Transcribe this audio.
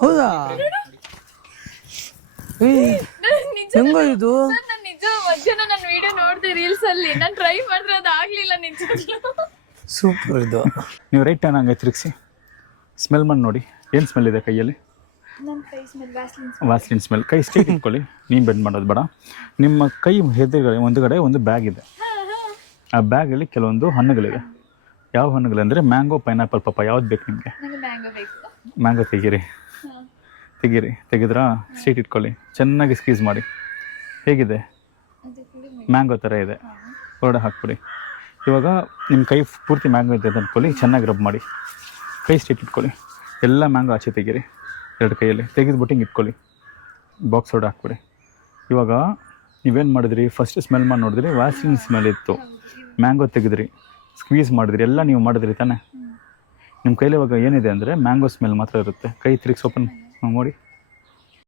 ಹೌದಾ ಹೆಂಗ ಇದು ನಾನು ನಿಜ ಮಧ್ಯಾಹ್ನ ನಾನು ವಿಡಿಯೋ ನೋಡಿದೆ ರೀಲ್ಸ್ ಅಲ್ಲಿ ನಾನು ಟ್ರೈ ಮಾಡಿದ್ರೆ ಅದು ಆಗ್ಲಿಲ್ಲ ನಿಜವಾಗ್ಲೂ ಸೂಪರ್ ಇದು ನೀವು ರೈಟ್ ಟರ್ನ್ ಹಂಗೆ ತಿರುಗಿಸಿ ಸ್ಮೆಲ್ ಮಾಡಿ ನೋಡಿ ಏನು ಸ್ಮೆಲ್ ಇದೆ ಕೈಯಲ್ಲಿ ನನ್ನ ಕೈ ಸ್ಮೆಲ್ ವ್ಯಾಸ್ಲಿನ್ ಸ್ಮೆಲ್ ಕೈ ಸ್ಟ್ರೈಟ್ ಇಟ್ಕೊಳ್ಳಿ ನೀವು ಬೆಂಡ್ ಮಾಡೋದು ಬೇಡ ನಿಮ್ಮ ಕೈ ಎದುರುಗಡೆ ಒಂದುಗಡೆ ಒಂದು ಬ್ಯಾಗ್ ಇದೆ ಆ ಬ್ಯಾಗಲ್ಲಿ ಕೆಲವೊಂದು ಹಣ್ಣುಗಳಿವೆ ಯಾವ ಹಣ್ಣುಗಳಂದರೆ ಮ್ಯಾಂಗೋ ಪೈನಾಪಲ್ ಪಪ್ಪ ಯಾವ್ದು ಬೇಕು ನಿಮಗೆ ನನಗೆ ಮ್ಯಾಂಗೋ ಬೇಕು ಮ್ಯಾಂಗೋ ತೆಗೀರಿ ತೆಗೆದ್ರಾ ಸ್ಟ್ರೈಟ್ ಇಟ್ಕೊಳ್ಳಿ ಚೆನ್ನಾಗಿ ಸ್ಕ್ವೀಸ್ ಮಾಡಿ ಹೇಗಿದೆ ಮ್ಯಾಂಗೋ ಥರ ಇದೆ ಹೊರಡೆ ಹಾಕ್ಬಿಡಿ ಇವಾಗ ನಿಮ್ಮ ಕೈ ಪೂರ್ತಿ ಮ್ಯಾಂಗೋ ಇದೆ ಅಂತ ಅಂದ್ಕೊಳ್ಳಿ ಚೆನ್ನಾಗಿ ರಬ್ ಮಾಡಿ ಕೈ ಸ್ಟ್ರೈಟ್ ಇಟ್ಕೊಳ್ಳಿ ಎಲ್ಲ ಮ್ಯಾಂಗೋ ಆಚೆ ತೆಗೀರಿ ಎರಡು ಕೈಯಲ್ಲಿ ತೆಗೆದ್ಬಿಟ್ಟು ಹಿಂಗೆ ಇಟ್ಕೊಳ್ಳಿ ಬಾಕ್ಸ್ ಹೊರಡೆ ಹಾಕ್ಬಿಡಿ ಇವಾಗ ನೀವೇನು ಮಾಡಿದ್ರಿ ಫಸ್ಟ್ ಸ್ಮೆಲ್ ಮಾಡಿ ನೋಡಿದ್ರಿ ವ್ಯಾಸ್ಲಿನ್ ಸ್ಮೆಲ್ ಇತ್ತು ಮ್ಯಾಂಗೋ ತೆಗೆದ್ರಿ ಸ್ಕ್ವೀಸ್ ಮಾಡಿದ್ರಿ ಎಲ್ಲ ನೀವು ಮಾಡಿದ್ರಿ ತಾನೇ ನಿಮ್ಮ ಕೈಲಿ ಇವಾಗ ಏನಿದೆ ಅಂದರೆ ಮ್ಯಾಂಗೋ ಸ್ಮೆಲ್ ಮಾತ್ರ ಇರುತ್ತೆ ಕೈ ತಿರುಗಿಸಿ ಓಪನ್ ಮಾಡಿ